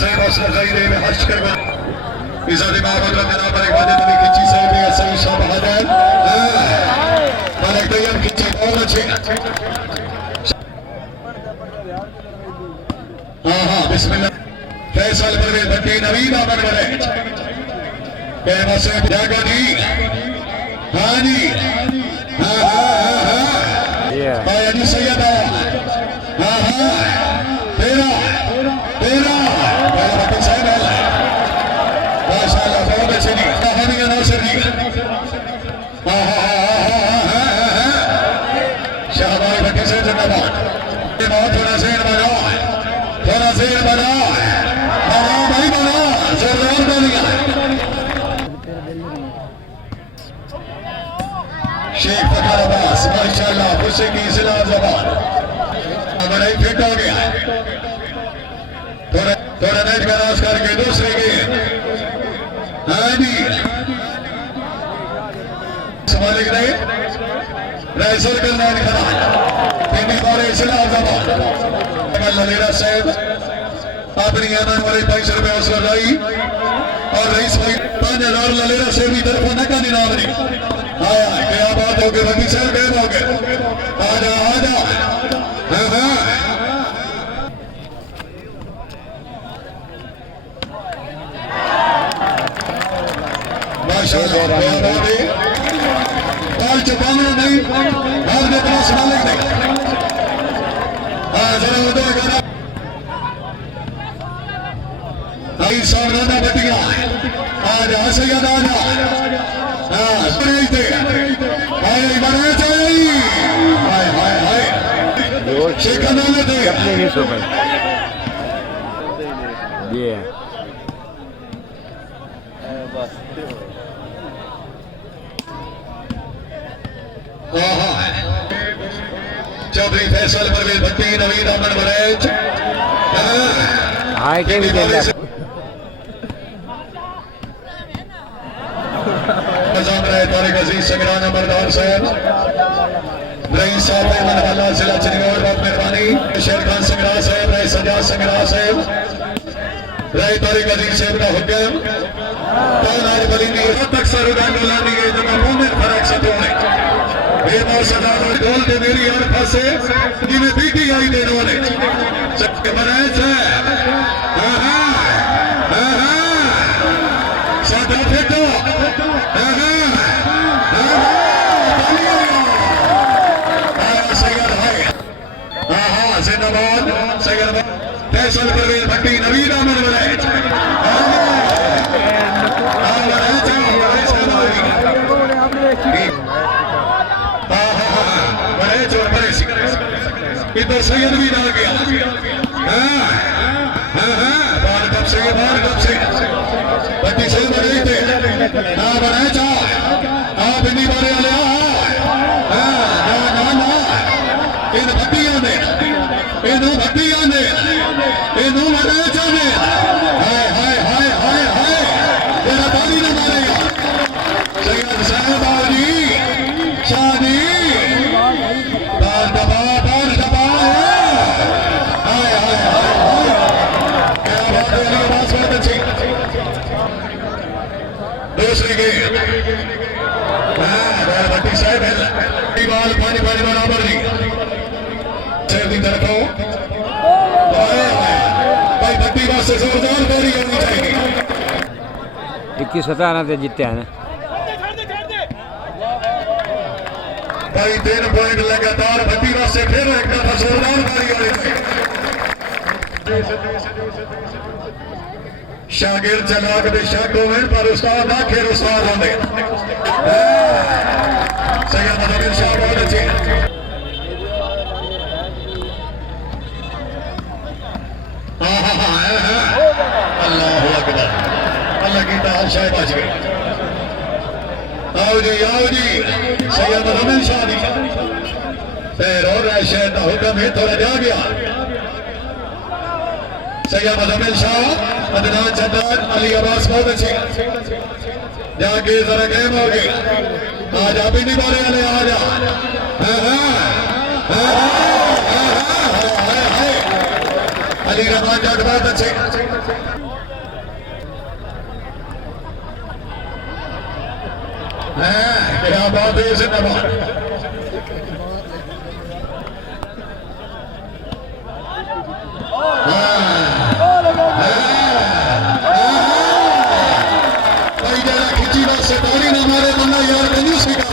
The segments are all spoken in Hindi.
सही मौसम खरीदे में हर्ष कर इज़ाद महमूद रमजान पर एक वादे नबी खिंची से भी सही शाबाद है मालिक तैयब खिंची बहुत अच्छे हाँ बिस्मिल्लाह फैसल परवेज भट्टी नवीद आमन वाले कहना से जागा जी हाँ जी हाँ जी सैयद हाँ तेरा तेरा बच्चे साहब है माशाल्लाह बहुत अच्छे जी कहानी नासिर जी शाहबाज भट्टी से जिंदाबाद थोड़ा शेर बना भाई बना जोरदार बोलिया शेख फखर अब्बास माशाल्लाह खुशी की जिला जबान बड़ा ही फिट हो गया थोड़ा नेट का राज करके दूसरे गेंद हाँ जी मालिक ने रैसल करना खड़ा तीन बार जिला जबान ललेरा साहब अपनी अमन वाले 500 रुपए हौसला लाई और रईस भाई 5000 ललेरा से भी तरफ न का इनाम नहीं आया क्या बात हो गई रवि साहब गए हो गए आजा आजा हाँ माशाल्लाह बाल चपाना नहीं बाल में अपना मालिक नहीं जरा उधर गाना सावधाना बटिया आज सैयद आजा बना चाहिए हाय हाय हाय शेख नाले थे अपने नहीं सो पाए ये चौधरी फैसल परवेज भट्टी नवीद अमन वरेज हाय के भी देता निजाम रहे तारिक अजीज संगराना मरदार साहब रईस साहब अहमद वाला जिला चिन्नौर बहुत मेहरबानी शेर खान संगरा साहब रहे सजाद संगरा साहब रहे तारिक अजीज साहब का हुक्म कौन आज बलिंगी तक सरुदान लानी है जब मोमिन फरक से तोड़े बेमौसदा गोल दे मेरी और फंसे जिन्हें पीटी आई देने वाले सबके बनाए थे सादा फेंको जिंदाबाद सैयद फैसल परवेज भट्टी नवीद अमन वरेज इधर सैयद भी डाल गया बाल कब से भट्टी से बने थे बनाए चाह आप इन्हीं बारे वाले इन भट्टियों ने इन्हों बनाए चाहे हाय हाय हाय हाय हाय तेरा ताली न मारेगा सैयद साहब जी शादी बाल दबा हाय हाय हाय क्या बात है आवाज बहुत अच्छी दूसरी गेंद भट्टी साहब बाल पानी बराबर नहीं की तरफ हो भाई भट्टी वास्ते जोरदार बोली होनी चाहिए 21-17 से जीते हैं भाई 3 पॉइंट लगातार भट्टी वास्ते फिर एक दफा जोरदार बोली होनी चाहिए शागिर्द जनाब दे शक होवे पर उस्ताद आखिर उस्ताद होंदे सैयद मुदम्मिल शाह बहुत अच्छे अल्लाह अकबर अल्लाह की तार शायद बच गई आओ जी सैयद मुदम्मिल शाह दी फिर और शायद हुक्म है थोड़ा जा गया सैयद मुदम्मिल शाह अदनान चंदन अली अब्बास बहुत अच्छे जाके जरा गेम हो गई आज आप ही नहीं बोले वाले आ जा अली रहमान जट बहुत अच्छे साफे जिंदाबाद। खिंची बात से बोली ना मारे बंदा यार कंजूसी कर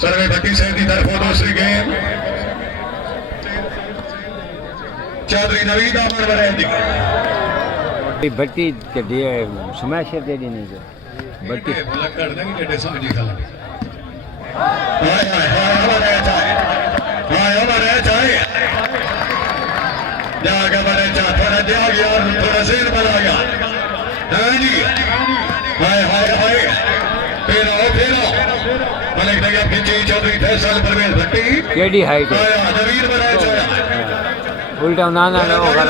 सर्वे भट्टी साहब की तरफ दूसरी गेम चौधरी नवीद अहमद वरैंदी भट्टी के दिए स्मैशर दे दी नहीं भट्टी लकड़ नहीं केटे समझी खा हाय हाय हमारे चाहे जाके बड़े चा थोड़ा दिया यार थोड़ा शेर बना गया हाँ जी हाय हाय हाय फिर मलिक नगर खिंची चौधरी फैसल परवेज भट्टी केडी हाइट है नवीर बनाया चाहे उल्टा ना ना ना होगा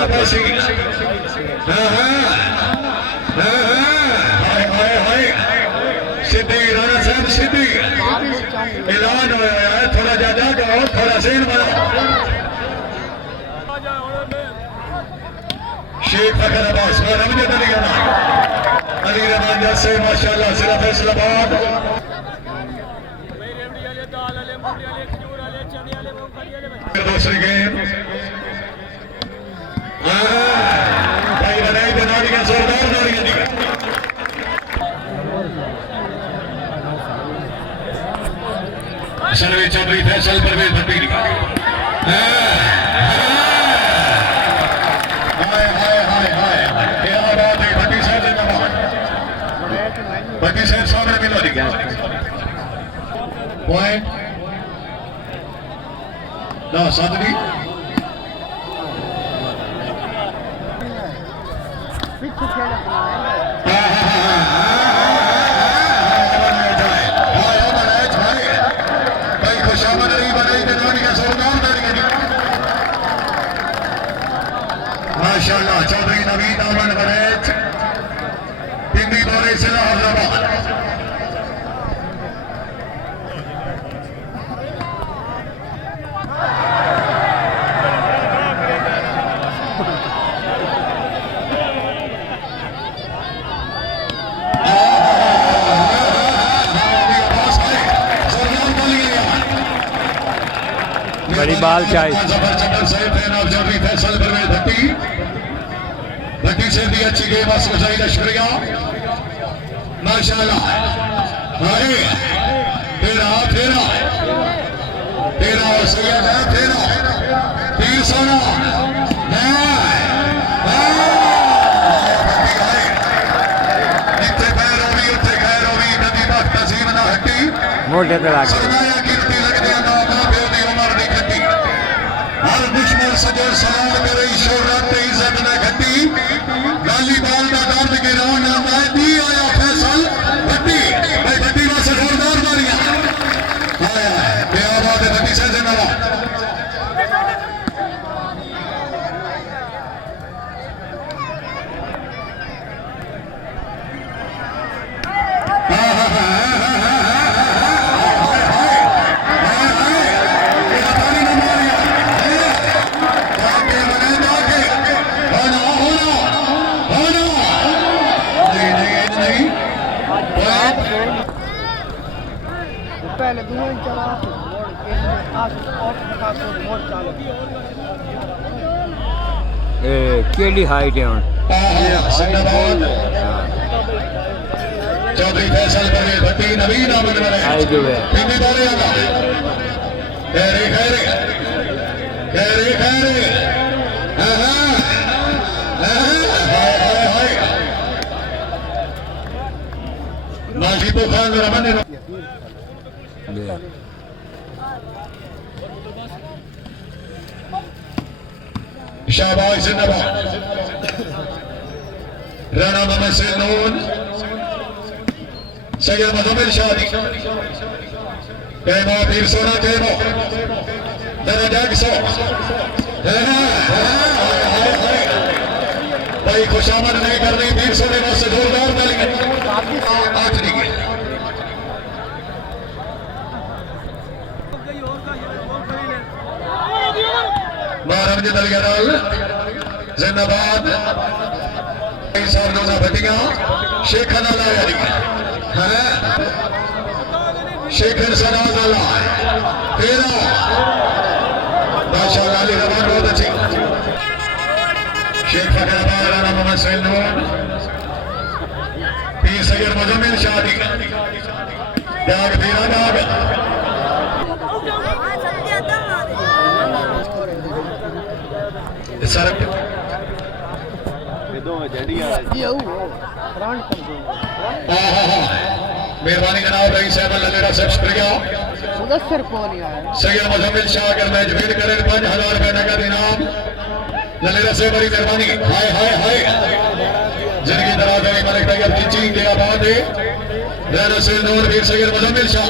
सिद्धि राणा साहब सिद्धि ऐलान होया है थोड़ा ज्यादा और थोड़ा सेन बना शेख फखर अब्बास अमजद अली रहमान जैसे माशाल्लाह सिरा फैसलाबाद दूसरी गेम भाई बनाई बनानी का जोरदार नारियां सर्वे चौधरी फैसल परवेज भट्टी भट्टी साहब सामने मिला दिया पॉइंट ना साधवी माशाल्लाह चौधरी नवीद अहमद वरैज पिंडी दौरे जिला हैदराबाद बड़ी बाल चाय चौधरी फैसल परवेज भट्टी भट्टी से भी अच्छी गेम असमचाई शुक्रिया माशाल्लाह तेरा तेरा तेरा सैयद है तेरा तीर सोना जिथे पैर होगी उत्थे खैर होगी नदी बाग तजीम ना हट्टी मोटे पे लागे सरमाया कीमती लगदे ना मां प्यो दी उमर दी खट्टी हर दुश्मन सजो सलाम करे शोहरत ते इज्जत ने खट्टी गाली बाल का दर्द के रान मैं दी आया फैसल भट्टी भाई भट्टी वास्ते जोरदार मारियां आया बेआबाद भट्टी से जिंदाबाद पहले दुआ चला केडी हाइट है चौधरी फैसल परवेज भट्टी नवीद अहमद हाइट जो है पिंडी दौरे आगा खैरे खैरे खैरे खैरे नाजी तो खान रमन शाहबाज जिंदाबाद राणा मोहम्मद से नून सैयद मुजम्मिल शादी कहना पीर सोना कहना जरा जाग सो भाई खुशामद नहीं करनी पीर सोने वास्ते जोरदार मिलेंगे आखिरी के अमजद अली जिंदाबाद भट्टियां शेख शेखर सनाज अल्लाह 13 माशाअल्लाह अली रमान बहुत अच्छी शेख फकर अबाद राना मोहम्मद सैल नूर पीर सैयद मुजम्मिल शादी दाग 13 दाग सर ये फ्रंट कर दो मेहरबानी जनाब रईस साहब ललेरा साहब शुक्रिया मुदस्सिर को नहीं आया सैयद मुजम्मिल शाह अगर मैच वेट करें 5000 रुपए नगद इनाम ललेरा से बड़ी मेहरबानी हाय हाय हाय जिंदगी दराज में मलिक तैयब की चीन के आबाद है रैना से नूर वीर सैयद मुजम्मिल शाह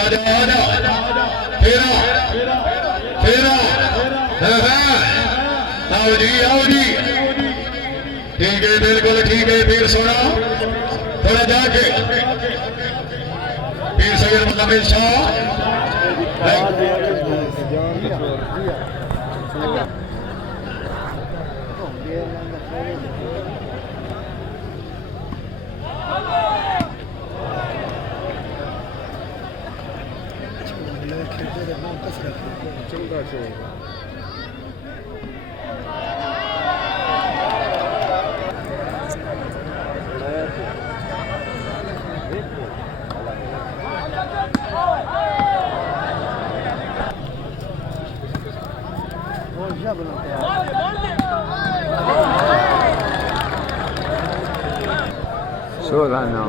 आजा आजा फेरा फेरा आओ जी ठीक है बिल्कुल ठीक है फिर सोना थोड़ा जाके पीर सैयद मुजम्मिल शाह सोलह नौ